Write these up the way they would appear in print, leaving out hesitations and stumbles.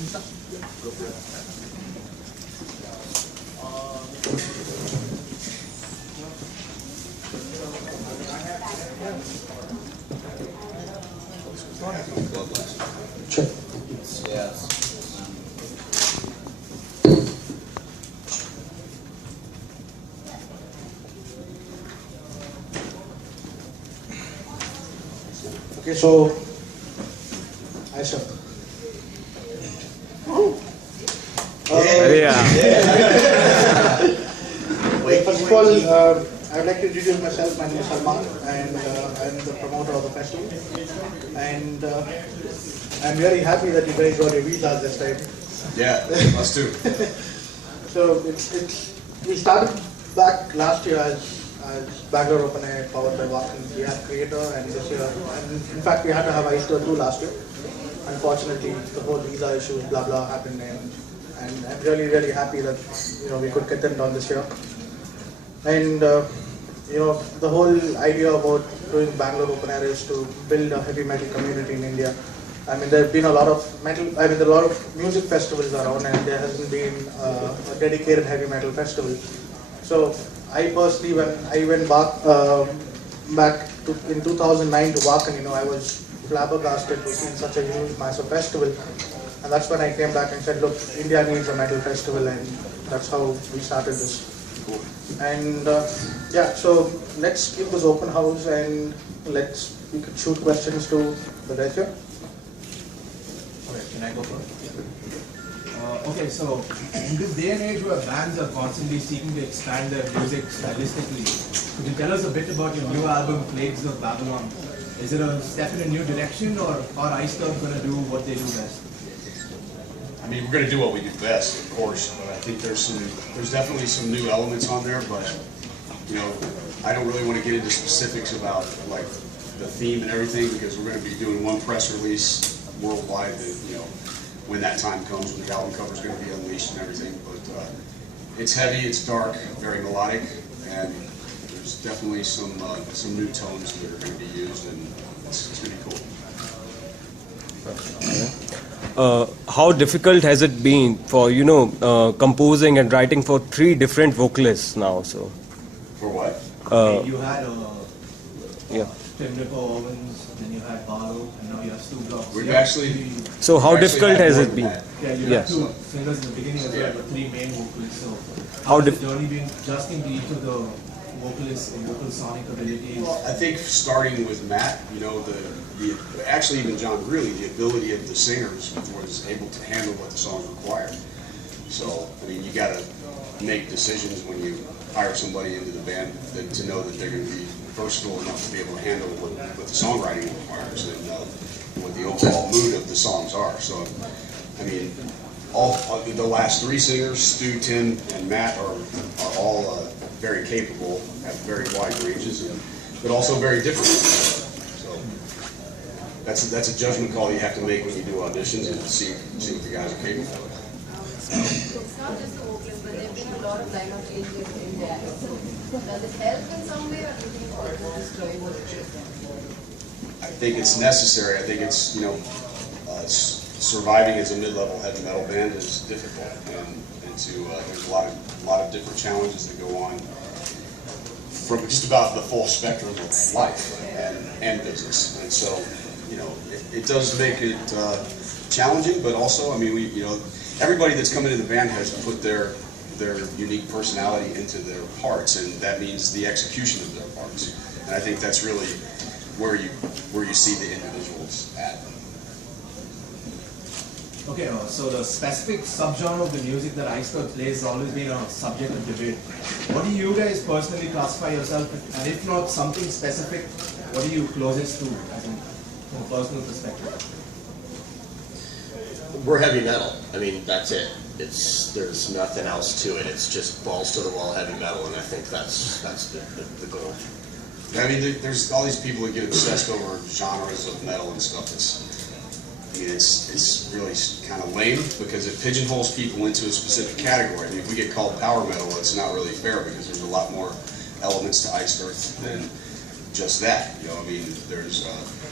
Sure. Yes. Okay, so I shall. First of all, I would like to introduce myself. My name is Salman, and I'm the promoter of the festival. And I'm very happy that you guys got your visas this time. Yeah, us too. So we started back last year as Bangalore Open Air powered by Walking. We had Creator, and this year, and in fact we had to have Ice-Tour too last year. Unfortunately, the whole visa issues, blah blah, happened, and I'm really happy that we could get them done this year. And the whole idea about doing Bangalore Open Air is to build a heavy metal community in India. I mean, there have been a lot of a lot of music festivals around, and there hasn't been a dedicated heavy metal festival. So I personally, when I went back in 2009 to Wakan, I was flabbergasted to see such a huge, massive festival. And that's when I came back and said, look, India needs a metal festival, and that's how we started this. Cool. And yeah, so let's keep this open house, and we could shoot questions to the guys here. Okay, can I go first? Okay, so in this day and age where bands are constantly seeking to expand their music stylistically, could you tell us a bit about your new album, Plagues of Babylon? Is it a step in a new direction, or are Ice-Tour going to do what they do best? I mean, we're going to do what we do best, of course, but I think there's definitely some new elements on there, but, I don't really want to get into specifics about, like, the theme and everything, because we're going to be doing one press release worldwide that, when that time comes, when the album cover is going to be unleashed and everything, but it's heavy, it's dark, very melodic, and there's definitely some new tones that are going to be used, and it's going to be cool. How difficult has it been for composing and writing for 3 different vocalists now? So for what? You had Tim Ripper Owens, then you had Barlow, and now you have Stu Block. We've actually. So how difficult has it been? Yeah, you have 2 singers in the beginning as well, but 3 main vocals. So how has the journey been adjusting to each of the vocalists and vocal sonic abilities? Well, I think starting with Matt, actually even John, really, the ability of the singers was able to handle what the song required. So, I mean, you got to make decisions when you hire somebody into the band to know that they're going to be versatile enough to be able to handle what the songwriting requires and what the overall mood of the songs are. So, I mean, all the last 3 singers, Stu, Tim, and Matt, are all very capable, have very wide ranges, but also very different. So that's a judgment call you have to make when you do auditions and see what the guys are capable of. It's not just the vocals, but there have been a lot of lineup changes in there. Does it help in some way, or do you think it will destroy what? I think it's necessary. I think it's surviving as a mid-level heavy metal band is difficult, and there's a lot of different challenges that go on from just about the full spectrum of life and business, and so it does make it challenging, but also, I mean, everybody that's come into the band has put their unique personality into their parts, and that means the execution of their parts, and I think that's really where you see the individuals at. Okay, so the specific subgenre of the music that Ice-Tour plays has always been a subject of debate. What do you guys personally classify yourself, and if not something specific, what are you closest to, as in, from a personal perspective? We're heavy metal. I mean, that's it. There's nothing else to it. It's just balls to the wall heavy metal, and I think that's the goal. I mean, there's all these people that get obsessed over genres of metal and stuff. It's really kind of lame because it pigeonholes people into a specific category. I mean, if we get called power metal, it's not really fair because there's a lot more elements to Iced Earth than just that. You know, I mean, there's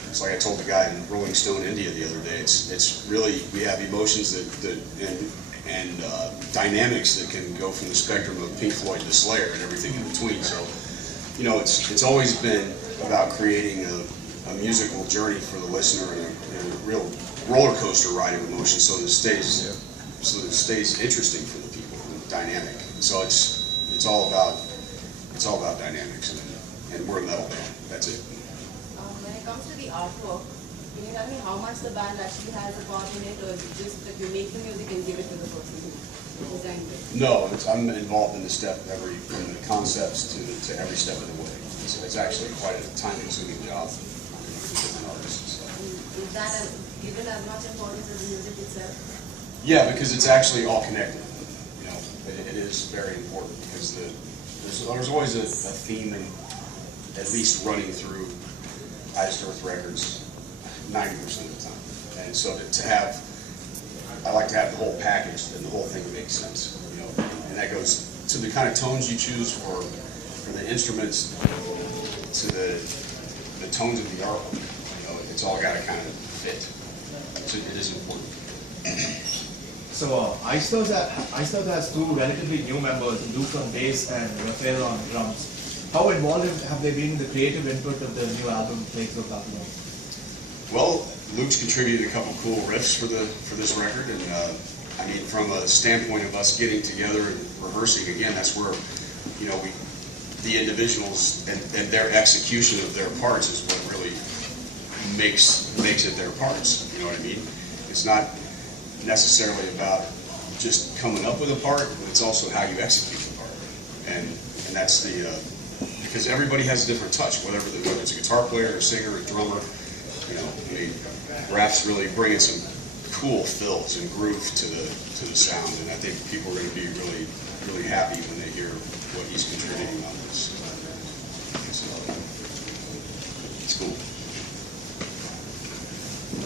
it's like I told the guy in Rolling Stone India the other day. It's really, we have emotions and dynamics that can go from the spectrum of Pink Floyd to Slayer and everything in between. So, you know, it's always been about creating a musical journey for the listener and a real roller coaster ride of emotion, so that it stays interesting for the people and dynamic. So it's all about dynamics, and we're a metal band. That's it. When it comes to the artwork, can you tell me how much the band actually has a part in it, or is it just that you make the music and give it to the person who designed it? No, I'm involved in the step from the concepts to every step of the way. So it's actually quite a time-consuming job for an artist. So. Is that given as much importance as the music itself? Yeah, because it's actually all connected. You know, it is very important because there's always a theme, and at least running through Iced Earth Records 90% of the time. And so I like to have the whole package, and the whole thing makes sense. You know, and that goes to the kind of tones you choose for the instruments, to the tones of the artwork. You know, it's all got to kind of fit. So it is important. So Eight-Octaves has two relatively new members, Luke on bass and Raphael on drums. How involved have they been in the creative input of the new album, Plagues of Babylon? Well, Luke's contributed a couple cool riffs for this record, and I mean, from a standpoint of us getting together and rehearsing again, that's where, you know, the individuals and their execution of their parts is what really makes it their parts. You know what I mean? It's not necessarily about just coming up with a part, but it's also how you execute the part, and that's because everybody has a different touch, whether it's a guitar player, a singer, a drummer. You know, I mean, Raph's really bringing some cool fills and groove to the sound, and I think people are going to be really, really happy when they hear what he's contributing on this. So, it's cool.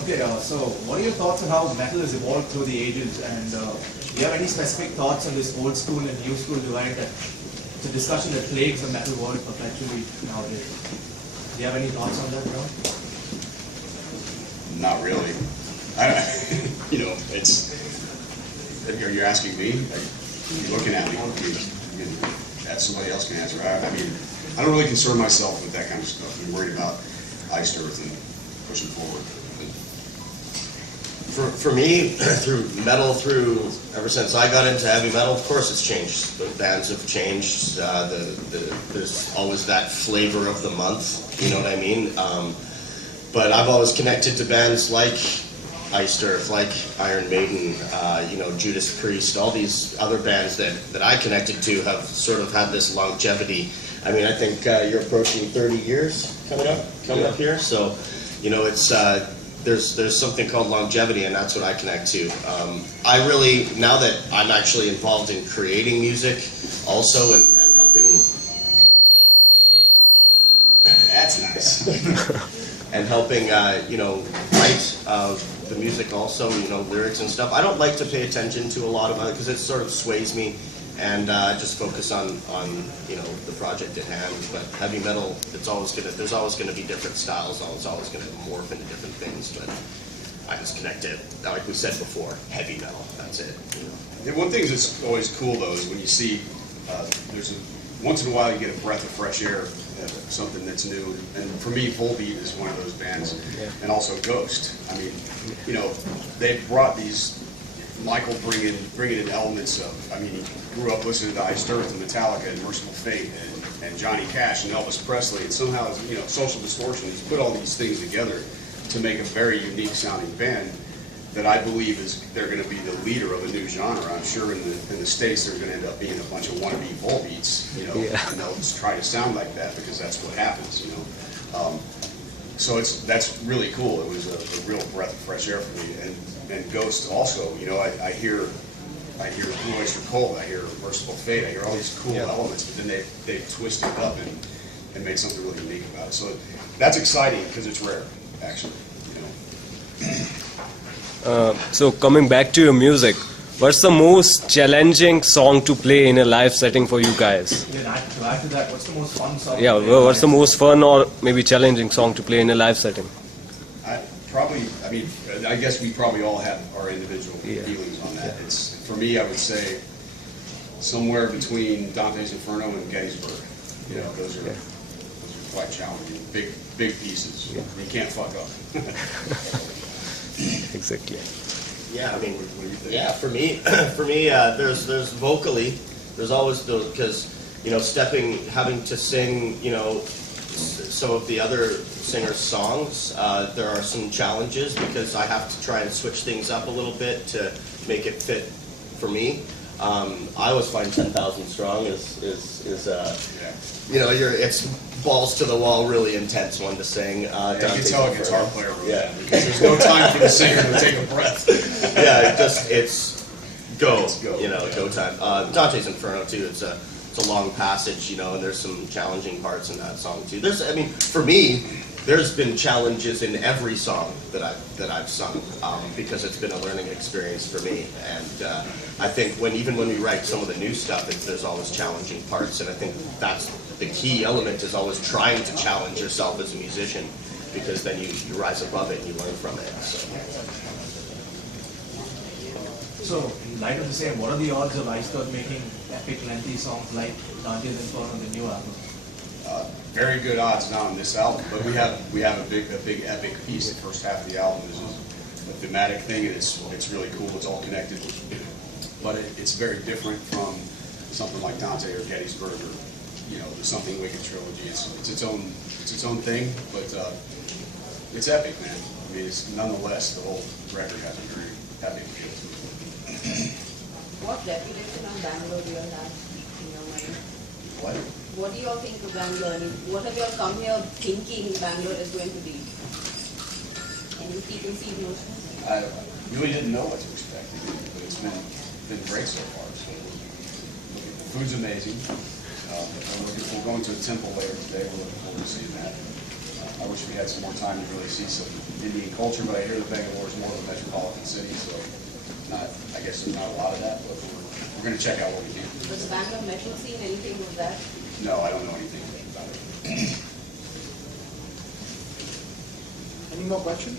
Okay, so what are your thoughts on how metal has evolved through the ages, and do you have any specific thoughts on this old school and new school divide? It's a discussion that plagues the metal world perpetually nowadays. Do you have any thoughts on that, Jon? Not really. You know, you're asking me? You're looking at me. Somebody else can answer. I mean, I don't really concern myself with that kind of stuff. I'm worried about Iced Earth and pushing forward. For me, ever since I got into heavy metal, of course it's changed. The bands have changed. There's always that flavor of the month, you know what I mean? But I've always connected to bands like Iced Earth, like Iron Maiden, you know, Judas Priest, all these other bands that I connected to have sort of had this longevity. I mean, I think you're approaching 30 years coming up here, so, you know, it's there's something called longevity, and that's what I connect to. I really, now that I'm actually involved in creating music also and helping. That's nice. And helping, you know, write the music also, you know, lyrics and stuff. I don't like to pay attention to a lot of it because it sort of sways me, and just focus on you know, the project at hand. But heavy metal, there's always gonna be different styles. It's always gonna morph into different things. But I just connect it, like we said before, heavy metal. That's it. You know. And one thing that's always cool though is when you see once in a while you get a breath of fresh air, something that's new. And for me, Volbeat is one of those bands, and also Ghost. I mean, you know, they brought these. Michael bringing in elements of. I mean, he grew up listening to Iced Earth and Metallica and Merciful Fate and Johnny Cash and Elvis Presley, and somehow, you know, Social Distortion. He's put all these things together to make a very unique sounding band that I believe they're going to be the leader of a new genre. I'm sure in the States there's going to end up being a bunch of wannabe Volbeats, you know, and they'll just try to sound like that because that's what happens, you know. So that's really cool. It was a real breath of fresh air for me. And Ghost also, you know, I hear Blue Oyster Cult, I hear Merciful Fate, I hear all these cool elements, but then they twisted it up and made something really unique about it. So that's exciting because it's rare, actually, you know. So coming back to your music, What's the most challenging song to play in a live setting for you guys? Then to add to that, what's the most fun song? Yeah, to play in a what's the live most fun or maybe challenging song to play in a live setting? I guess we probably all have our individual Yeah. feelings on that. For me, I would say somewhere between Dante's Inferno and Gettysburg. You know, those are quite challenging. Big pieces. You can't fuck up. Exactly. Yeah, I mean, What do you think? yeah, for me, there's vocally, there's always those, because, you know, having to sing, you know, some of the other singers' songs, there are some challenges because I have to try and switch things up a little bit to make it fit for me. I always find 10,000 Strong is you know, it's balls to the wall, really intense one to sing. You can tell a guitar player wrote that, Yeah. because there's no time for the singer to take a breath. Yeah, it's go, It's go, you know, yeah. go time. Dante's Inferno too. It's a long passage, you know, and there's some challenging parts in that song too. I mean, for me, there's been challenges in every song that I've sung because it's been a learning experience for me. And I think even when we write some of the new stuff, there's always challenging parts, and I think that's the key element is always trying to challenge yourself as a musician, because then you rise above it and you learn from it. So, in light of the same, what are the odds of Iceberg making epic, lengthy songs like Dante's Inferno, the new album? Very good odds now on this album, but we have a big epic piece. The first half of the album is a thematic thing, and it's really cool. It's all connected, but it's very different from something like Dante or Gettysburg or, you know, the Something Wicked trilogy. It's its own thing, but it's epic, man. I mean, it's nonetheless, the whole record has a very epic feel to it. What reputation of Bangalore do you all have in your mind? What? What do you all think of Bangalore? I mean, what have you all come here thinking Bangalore is going to be? Any preconceived notions? I really didn't know what to expect, but it's been great so far. So the food's amazing. We're going to a temple later today. We're looking forward to seeing that. I wish we had some more time to really see some Indian culture, but I hear that Bangalore is more of a metropolitan city, so I guess there's not a lot of that, but we're going to check out what we can. But the Bangalore metro scene, anything of that? No, I don't know anything about it. Any more questions?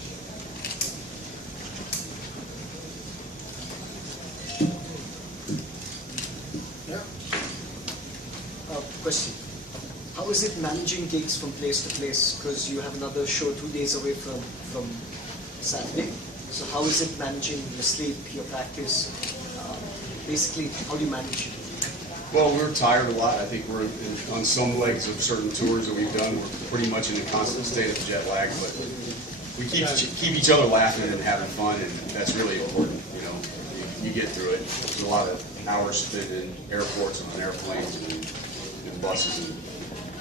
Yeah. Question. How is it managing gigs from place to place? Because you have another show 2 days away from Saturday. So how is it managing your sleep, your practice? Basically, how do you manage it? Well, we're tired a lot. I think we're on some legs of certain tours that we've done. We're pretty much in a constant state of jet lag, but we keep each other laughing and having fun, and that's really important. You know, you get through it. There's a lot of hours spent in airports and on airplanes and buses and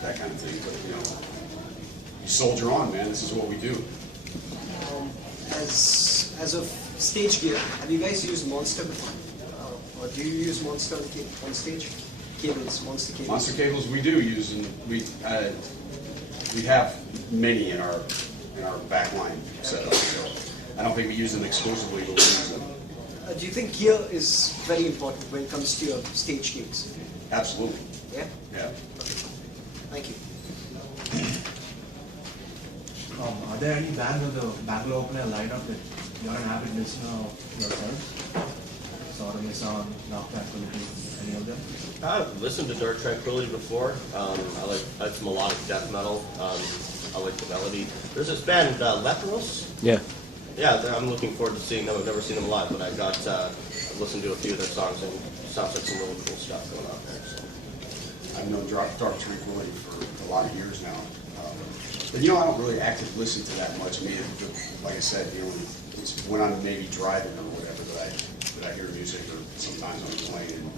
that kind of thing. But you know, you soldier on, man. This is what we do. As of stage gear, have you guys used Monster before? Or do you use Monster on stage? Cables, Monster cables? Monster cables we do use, and we have many in our backline setup. So I don't think we use them exclusively, but we use them. Do you think gear is very important when it comes to your stage gigs? Absolutely. Yeah? Yeah. Thank you. Are there any bands of the Bangalore opener lineup that you're an avid listener of yourselves? Sodomy Sound, Dark Tranquility, any of them? I've listened to Dark Tranquility before. I like some melodic death metal. I like the melody. There's this band, Leperos. Yeah. Yeah, I'm looking forward to seeing them. I've never seen them live, but I've listened to a few of their songs, and it sounds like some really cool stuff going on there. So. I've known Dark Tranquility for a lot of years now. But you know, I don't really actively listen to that much. I mean, like I said, you know, it's when I'm maybe driving or whatever that I hear music, or sometimes on the plane. And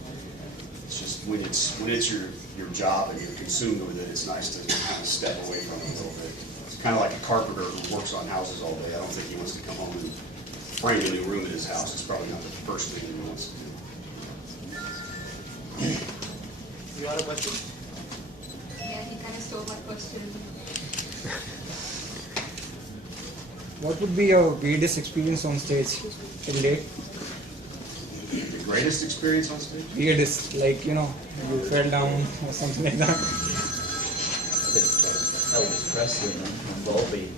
it's just when it's your job and you're consumed with it, it's nice to kind of step away from it a little bit. It's kind of like a carpenter who works on houses all day. I don't think he wants to come home and frame a new room in his house. It's probably not the first thing he wants to do. You have a question? Yeah, he kind of stole my question. What would be your weirdest experience on stage till date? greatest experience on stage? Weirdest, like, you fell down or something like that. That was depressing and bulby.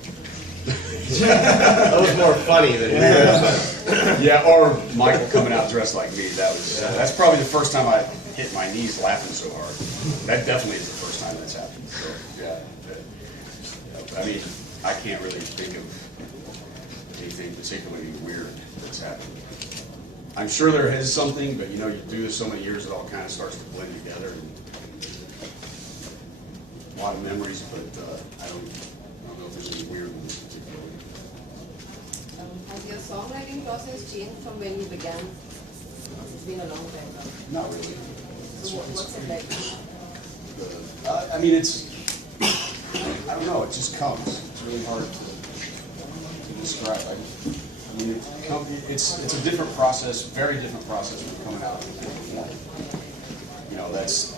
That was more funny than weird. Yeah, or Michael coming out dressed like me. That's probably the first time I hit my knees laughing so hard. That definitely is the first time that's happened. So yeah, I mean, I can't really think of anything particularly weird that's happened. I'm sure there is something, but you do this so many years, it all kind of starts to blend together. And a lot of memories, but I don't know if there's any weird ones particularly. Has your songwriting process changed from when you began? It's been a long time now. Not really. So what's it like? I mean, I don't know, it just comes. It's really hard to describe. I mean, it's a different process, very different process from coming out with the perform. That's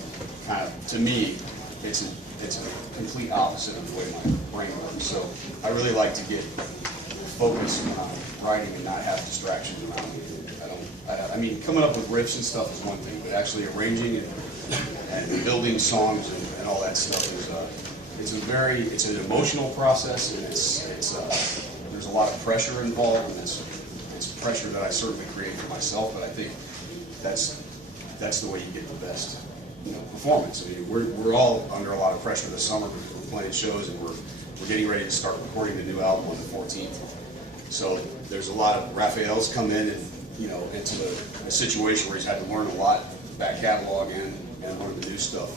kind of, to me, it's a complete opposite of the way my brain works. So I really like to get focused when I'm writing and not have distractions around me. I mean, coming up with riffs and stuff is one thing, but actually arranging and building songs and all that stuff is it's an emotional process, and there's a lot of pressure involved, and it's pressure that I certainly create for myself. But I think that's the way you get the best performance. I mean, we're all under a lot of pressure this summer because we're playing shows and we're getting ready to start recording the new album on the 14th. So there's a lot of Raphael's come in and into a situation where he's had to learn a lot, back catalog and learn the new stuff.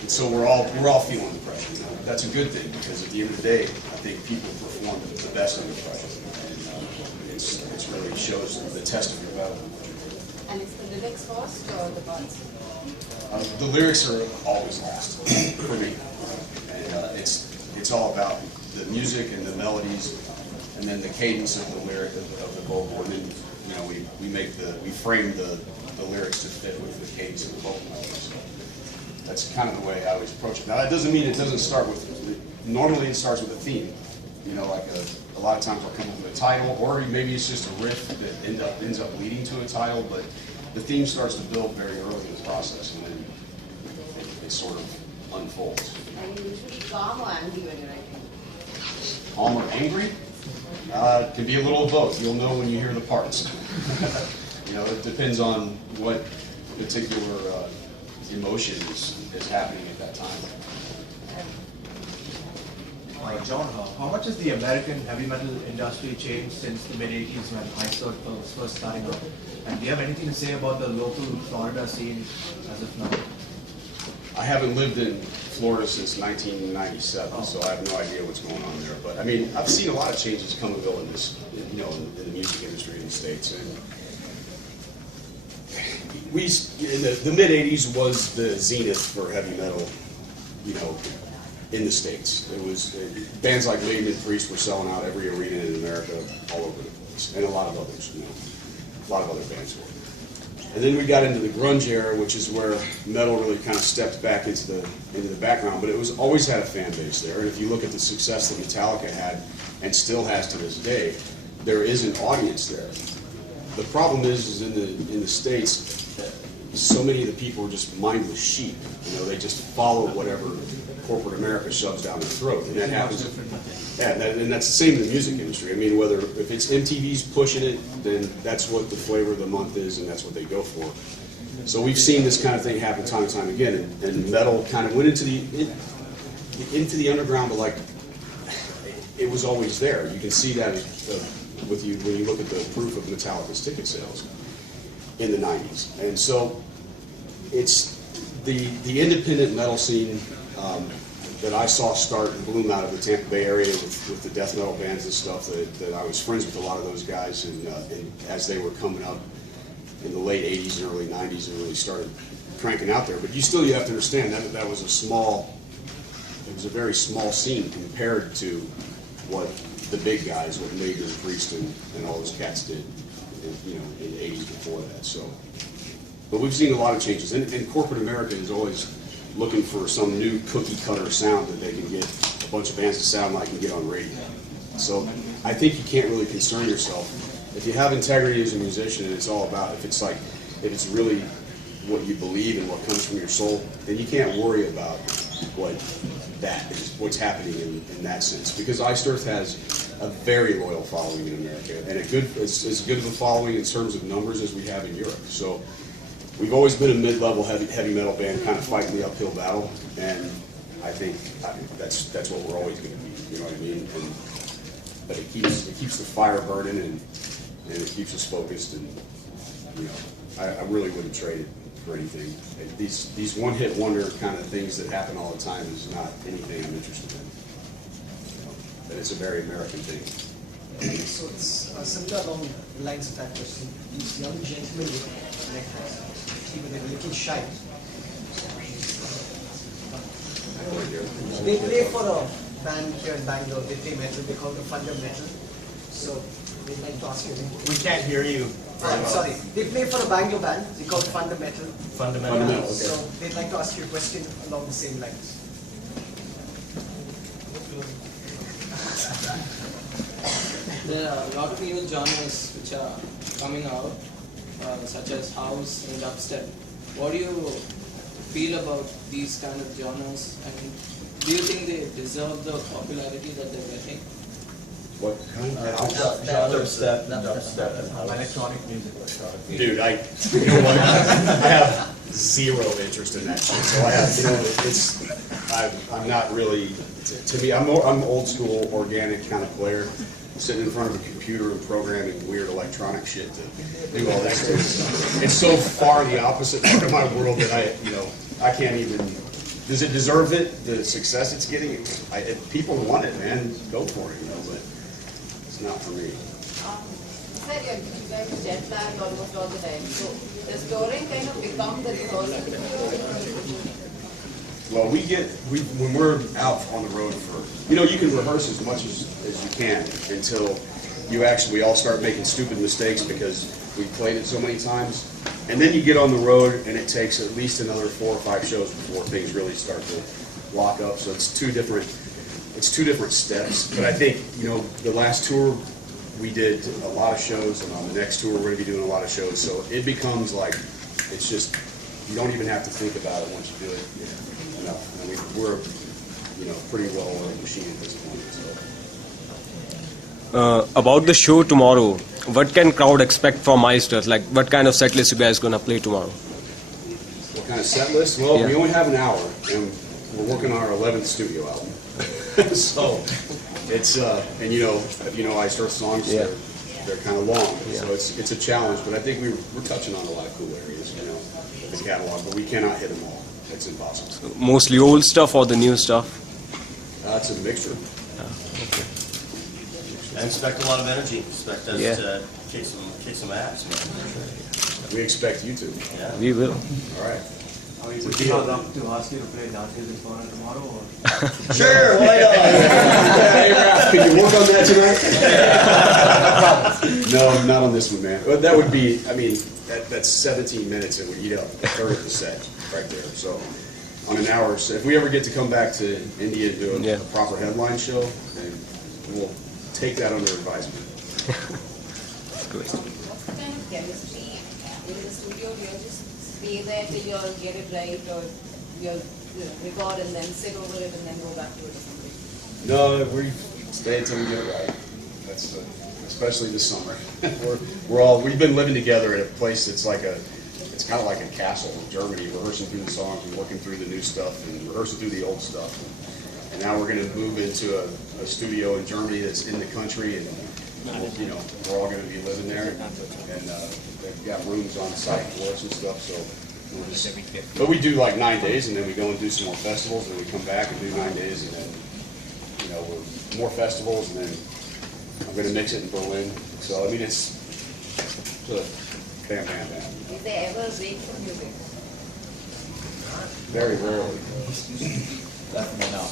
And so we're all feeling the pressure. That's a good thing because at the end of the day, I think people perform the best under pressure, and it really shows the test of your battle. And is the lyrics first or the parts? The lyrics are always last for me, and it's all about the music and the melodies, and then the cadence of the lyric of the vocal, and then we frame the lyrics to fit with the cadence of the vocal melodies. So that's kind of the way I always approach it. Now that doesn't mean it doesn't start with. Normally it starts with a theme. Like a lot of times I'll come up with a title, or maybe it's just a riff that ends up leading to a title, but the theme starts to build very early in the process, and then it sort of unfolds. Are you usually calm or angry when you're writing? Calm or angry? It can be a little of both. You'll know when you hear the parts. It depends on what particular emotion is happening at that time. John, how much has the American heavy metal industry changed since the mid-80s when ISO was first starting out? And do you have anything to say about the local Florida scene as of now? I haven't lived in Florida since 1997, so I have no idea what's going on there. But I mean, I've seen a lot of changes come and go in this, in the music industry in the States. And the mid '80s was the zenith for heavy metal, in the States. It was bands like Maiden and Priest were selling out every arena in America, all over the place, and a lot of others, a lot of other bands were. And then we got into the grunge era, which is where metal really kind of stepped back into the background. But it was always had a fan base there. And if you look at the success that Metallica had and still has to this day, there is an audience there. The problem is in the States, so many of the people are just mindless sheep. They just follow whatever corporate America shoves down their throat, and that happens. Yeah, and that's the same in the music industry. I mean, if it's MTV's pushing it, then that's what the flavor of the month is, and that's what they go for. So we've seen this kind of thing happen time and time again, and metal kind of went into the underground, but it was always there. You can see that when you look at the proof of Metallica's ticket sales in the '90s, and so it's the independent metal scene. That I saw start and bloom out of the Tampa Bay area with the death metal bands and stuff, that I was friends with a lot of those guys, and as they were coming up in the late 80s and early 90s and really started cranking out there. But you have to understand that was a very small scene compared to what the big guys, what Maiden and Priest and all those cats did in the 80s before that. So, but we've seen a lot of changes, and corporate America is always looking for some new cookie cutter sound that they can get a bunch of bands to sound like and get on radio. So I think you can't really concern yourself. If you have integrity as a musician, and it's all about, if it's like if it's really what you believe and what comes from your soul, then you can't worry about what's happening in that sense. Because Iced Earth has a very loyal following in America, and as good of a following in terms of numbers as we have in Europe. So we've always been a mid-level heavy metal band, kind of fighting the uphill battle, and I think that's what we're always going to be. You know what I mean? But it keeps the fire burning, and it keeps us focused. And you know, I really wouldn't trade it for anything. These one-hit wonder kind of things that happen all the time is not anything I'm interested in. But it's a very American thing. So it's similar along the lines of that question. These young gentlemen with even a little shy. They play for a band here in Bangalore. They play metal. They call them fundamental. So they'd like to ask you. We can't hear you. Sorry. They play for a Bangalore band. They call it fundamental. Fundamental. Okay. So they'd like to ask you a question along the same lines. There are a lot of new genres which are coming out, such as house and dubstep. What do you feel about these kind of genres? I mean, do you think they deserve the popularity that they're getting? What kind? Dubstep, Electronic music. Dude, you know what? I have zero interest in that shit. So I have, I'm not really. To me, I'm old school, organic kind of player, sitting in front of a computer and programming weird electronic shit to do all that stuff. It's so far the opposite part of my world that I can't even. Does it deserve it? The success it's getting? If people want it, man, go for it. But it's not for me. You said you guys are jet lagged almost all the time. So does touring kind of become the rehearsal? Well, when we're out on the road for, you can rehearse as much as you can until we all start making stupid mistakes because we've played it so many times. And then you get on the road and it takes at least another 4 or 5 shows before things really start to lock up. So it's two different steps. But I think, the last tour we did a lot of shows, and on the next tour we're going to be doing a lot of shows. So it becomes like, it's just, you don't even have to think about it once you do it. I mean, we're, pretty well-oiled machine at this point. So. About the show tomorrow, what can crowd expect from Iced Earth? Like, what kind of set list you guys gonna play tomorrow? What kind of set list? Well, we only have an hour, and we're working on our 11th studio album. So it's and Iced Earth songs, they're kind of long, so it's a challenge. But I think we're touching on a lot of cool areas, of the catalog, but we cannot hit them all. It's impossible. So mostly old stuff or the new stuff? It's a mixture. Okay. I expect a lot of energy. Expect us to kick some ass, man. We expect you to. Yeah. We will. All right. Is it too up to ask you to play Dance Is Corner tomorrow? Or? Sure, why not? Hey, Raph, can you work on that tonight? No, not on this one, man. But that would be, that's 17 minutes and we eat up a third of the set right there. So on an hour, so if we ever get to come back to India and do a proper headline show, then we'll take that under advisement. What's the kind of chemistry in the studio? Do you just stay there till you get it right, or you record and then sit over it and then go back to it or something? No, we stay until we get it right. That's especially this summer. We've been living together at a place that's it's kind of like a castle in Germany, rehearsing through the songs and working through the new stuff and rehearsing through the old stuff. And now we're going to move into a studio in Germany that's in the country, and we're all going to be living there. And they've got rooms on site for us and stuff. So, but we do like 9 days, and then we go and do some more festivals, and then we come back and do 9 days, and then we're more festivals, and then I'm going to mix it in Berlin. So it's a bam, bam, bam. Is there ever a break from music? Very rarely. Definitely not.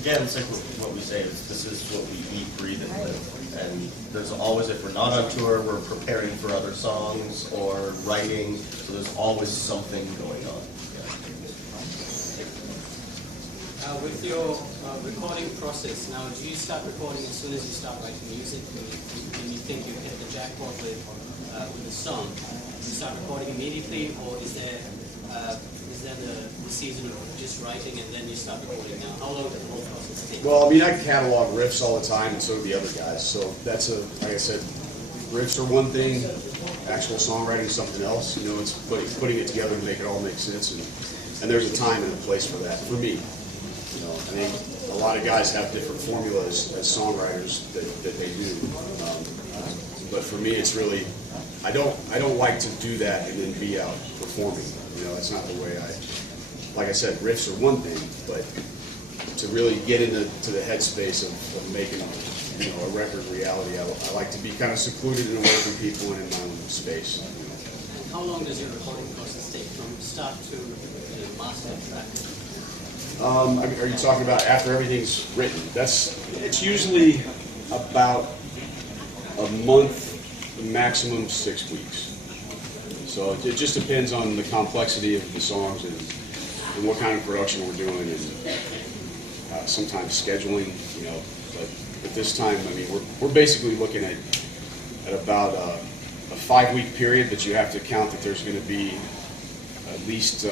Again, it's like what we say, this is what we eat, breathe, and live. And there's always, if we're not on tour, we're preparing for other songs or writing, so there's always something going on. With your recording process, now do you start recording as soon as you start writing music? When you think you hit the jackpot with the song, do you start recording immediately, or is there the season of just writing and then you start recording? Now, how long does the whole process take? Well, I mean, I catalog riffs all the time, and so do the other guys. So that's like I said, riffs are one thing, actual songwriting is something else. You know, it's putting it together to make it all make sense, and there's a time and a place for that. For me, you know, I think a lot of guys have different formulas as songwriters that they do. But for me, it's really, I don't like to do that and then be out performing. You know, that's not the way like I said, riffs are one thing, but to really get into the headspace of making, you know, a record reality, I like to be kind of secluded and away from people and in my own space. You know. And how long does your recording process take from start to master track? Are you talking about after everything's written? It's usually about a month, maximum 6 weeks. So it just depends on the complexity of the songs and what kind of production we're doing, and sometimes scheduling. You know, but at this time, I mean, we're basically looking at about a 5-week period, but you have to count that there's going to be at least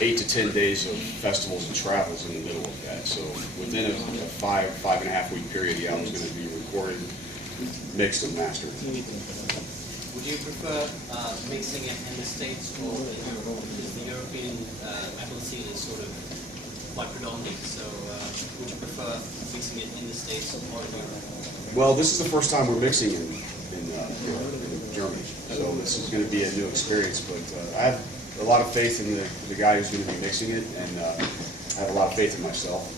8 to 10 days of festivals and travels in the middle of that. So within a 5.5 week period, the album's going to be recorded, mixed, and mastered. Would you prefer mixing it in the States or in Europe? Because the European metal scene is sort of quite predominant, so would you prefer mixing it in the States or in Europe? Well, this is the first time we're mixing in Germany, so this is going to be a new experience, but I have a lot of faith in the guy who's going to be mixing it, and I have a lot of faith in myself,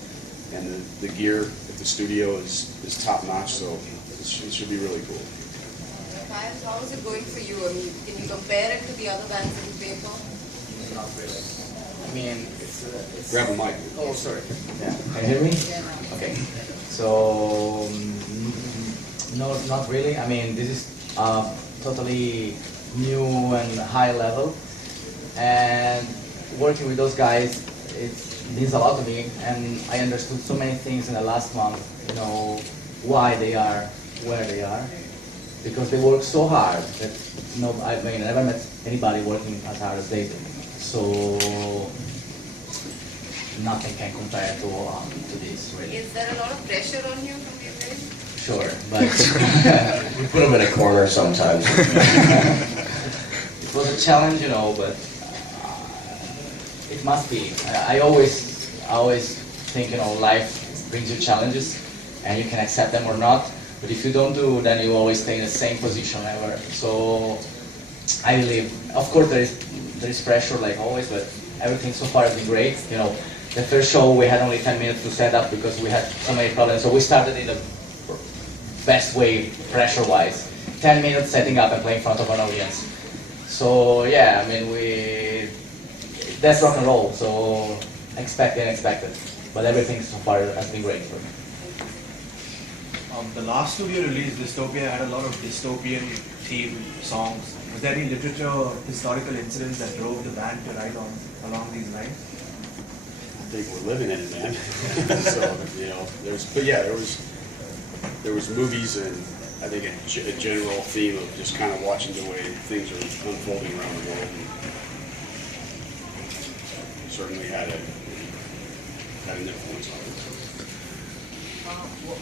and the gear at the studio is top-notch, so it should be really cool. How is it going for you? I mean, can you compare it to the other bands that you play for? Not really. I mean, it's Grab a mic. Oh, sorry. Yeah. Can you hear me? Yeah. Okay. So, no, not really. I mean, this is totally new and high level. And working with those guys, it means a lot to me. And I understood so many things in the last month, you know, why they are where they are. Because they work so hard that I mean, I never met anybody working as hard as they do. So nothing can compare to this, really. Is there a lot of pressure on you from these guys? Sure, but We put them in a corner sometimes. it was a challenge, you know. But it must be. I always think, you know, life brings you challenges, and you can accept them or not. But if you don't do, then you always stay in the same position ever. So I believe, of course, there is pressure like always, but everything so far has been great. You know, the first show we had only 10 minutes to set up because we had so many problems. So we started in the best way, pressure-wise. 10 minutes setting up and playing in front of an audience. So yeah, I mean, that's rock and roll. So expect the unexpected, but everything so far has been great for me. The last studio release, Dystopia, had a lot of dystopian themed songs. Was there any literature or historical incidents that drove the band to write along these lines? I think we're living in it, man. So, you know, there was movies, and I think a general theme of just kind of watching the way things are unfolding around the world. And certainly had an influence on it.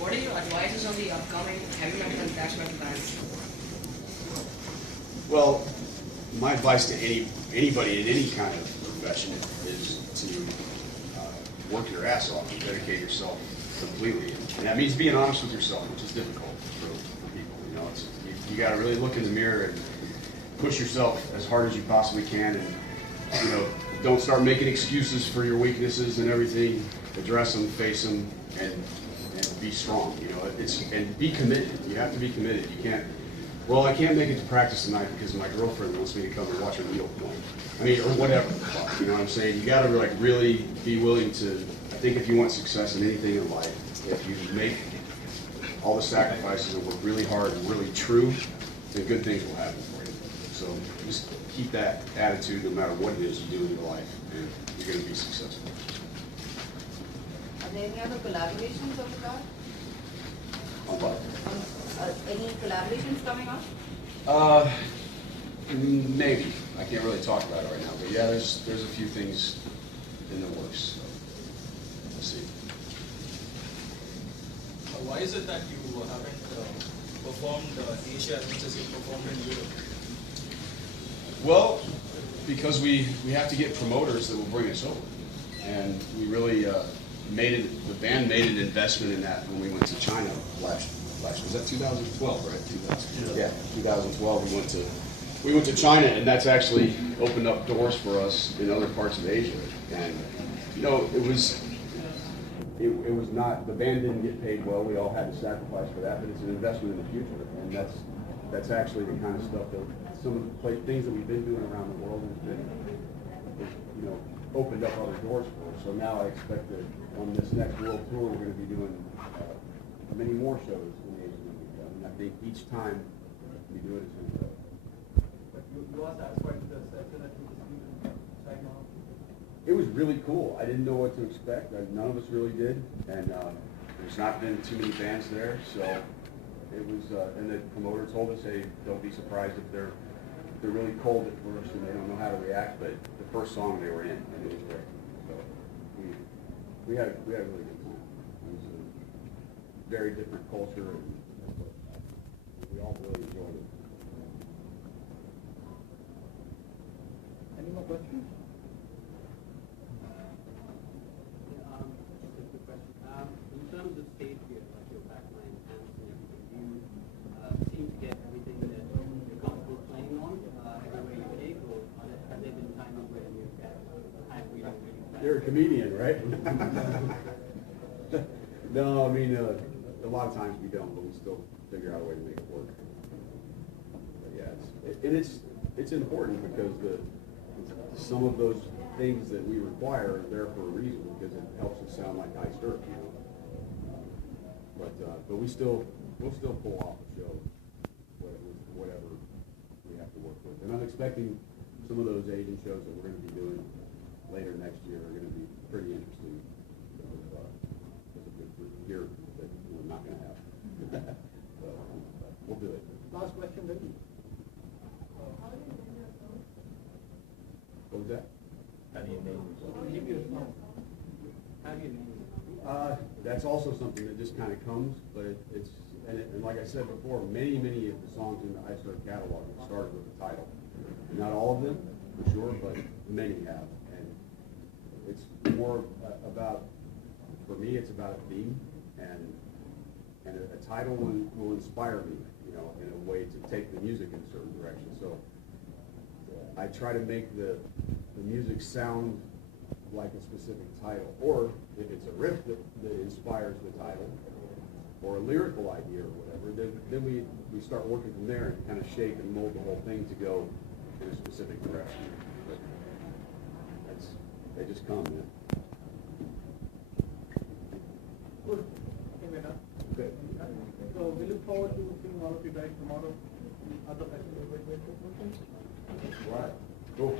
What are your advices on the upcoming heavy metal and thrash metal bands? Well, my advice to anybody in any kind of profession is to work your ass off and dedicate yourself completely. And that means being honest with yourself, which is difficult for people. You know, you got to really look in the mirror and push yourself as hard as you possibly can, and you know, don't start making excuses for your weaknesses and everything. Address them, face them, and be strong. You know, and be committed. You have to be committed. You can't. Well, I can't make it to practice tonight because my girlfriend wants me to come and watch her needle point. I mean, or whatever. You know what I'm saying? You got to like really be willing to. I think if you want success in anything in life, if you make all the sacrifices and work really hard and really true, then good things will happen for you. So just keep that attitude no matter what it is you do in your life, and you're going to be successful. there any other collaborations on the card? On what? Any collaborations coming up? Maybe. I can't really talk about it right now, but yeah, there's a few things in the works. So we'll see. Why is it that you haven't performed Asia as much as you performed in Europe? Well, because we have to get promoters that will bring us over, and we really the band made an investment in that when we went to China last was that 2012, right? 2012 we went to China, and that's actually opened up doors for us in other parts of Asia. And you know, it was not, the band didn't get paid well. We all had to sacrifice for that, but it's an investment in the future, and that's actually the kind of stuff that some of the things that we've been doing around the world has you know, opened up other doors for us. So now I expect that on this next world tour, we're going to be doing many more shows in Asia than we've done. And I think each time we do it, it's going to grow. But you are satisfied with the sector that you received right now? It was really cool. I didn't know what to expect. None of us really did, and there's not been too many bands there, so it was. And the promoter told us, "Hey, don't be surprised if they're really cold at first and they don't know how to react." But the first song they were in, and it was great. So we had a really good time. It was a very different culture, and we all really enjoyed it. Any more questions? Just a quick question. In terms of stage gear, like your backline amps and everything, do you seem to get everything that you're comfortable playing on everywhere you take, or have there been times where you've had we don't really play? You're a comedian, right? No, I mean, a lot of times we don't, but we still figure out a way to make it work. But yeah, it's important because some of those things that we require are there for a reason, because it helps us sound like Iced Earth, you know. But we'll still pull off the show with whatever we have to work with. And I'm expecting some of those Asian shows that we're going to be doing later next year are going to be pretty interesting because of the gear that we're not going to have. So we'll do it. Last question then. What was that? How do you name it? Give you a song. How do you name it? That's also something that just kind of comes, but and like I said before, many of the songs in the Iced Earth catalog started with a title. Not all of them, for sure, but many have. And it's more about, for me, it's about a theme, and a title will inspire me, you know, in a way to take the music in a certain direction. So I try to make the music sound like a specific title, or if it's a riff that inspires the title, or a lyrical idea or whatever, then we start working from there and kind of shape and mold the whole thing to go in a specific direction. But they just come, man. Good. I think we're done. Okay. So we look forward to seeing all of you guys tomorrow. Other festivals. Right. Cool.